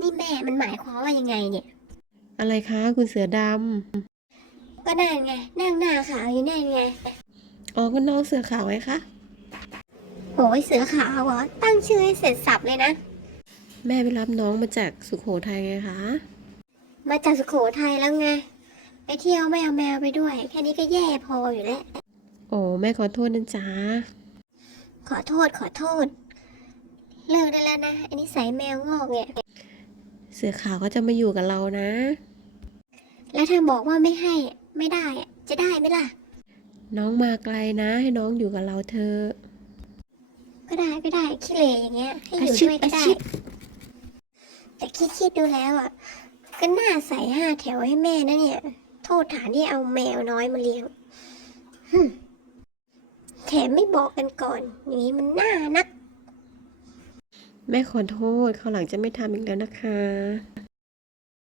นี่แม่มันหมายความว่ายังไงเนี่ย อะไรคะคุณเสือดก็นั่นไง นั่งหน้าขาวอยู่นั่นไงำอ๋อก็น้องเสือขาวไงคะ โหยเสือขาวเหรอตั้งชื่อให้เสร็จสับเลยนะ แม่ไปรับน้องมาจากสุโขทัยไงคะ มาจากสุโขทัยแล้วไง ไปเที่ยวไม่เอาแมวไปด้วย แค่นี้ก็แย่พออยู่แล้ว โอ้แม่ขอโทษนะจ๊ะ ขอโทษขอโทษ เลิกได้แล้วนะอันนี้ใส่แมวงอกเนี่ย เสือขาวก็จะมาอยู่กับเรานะ แล้วถ้าบอกว่าไม่ให้ไม่ได้อะจะได้ไหมล่ะ น้องมาไกลนะ ให้น้องอยู่กับเราเถอะก็ได้ก็ได้ขี้เหร่อย่างเงี้ยให้อยู่อาชีพด้วยก็ได้อาชีพแต่คิดคิดดูแล้วอะ ก็น่าใส่ห้าแถวให้แม่นะเนี่ย โทษฐานที่เอาแมวน้อยมาเลี้ยงหึ่มแถมไม่บอกกันก่อนอย่างนี้มันน่านัก แม่ขอโทษเขาวหลังจะไม่ทำอีกแล้วนะคะ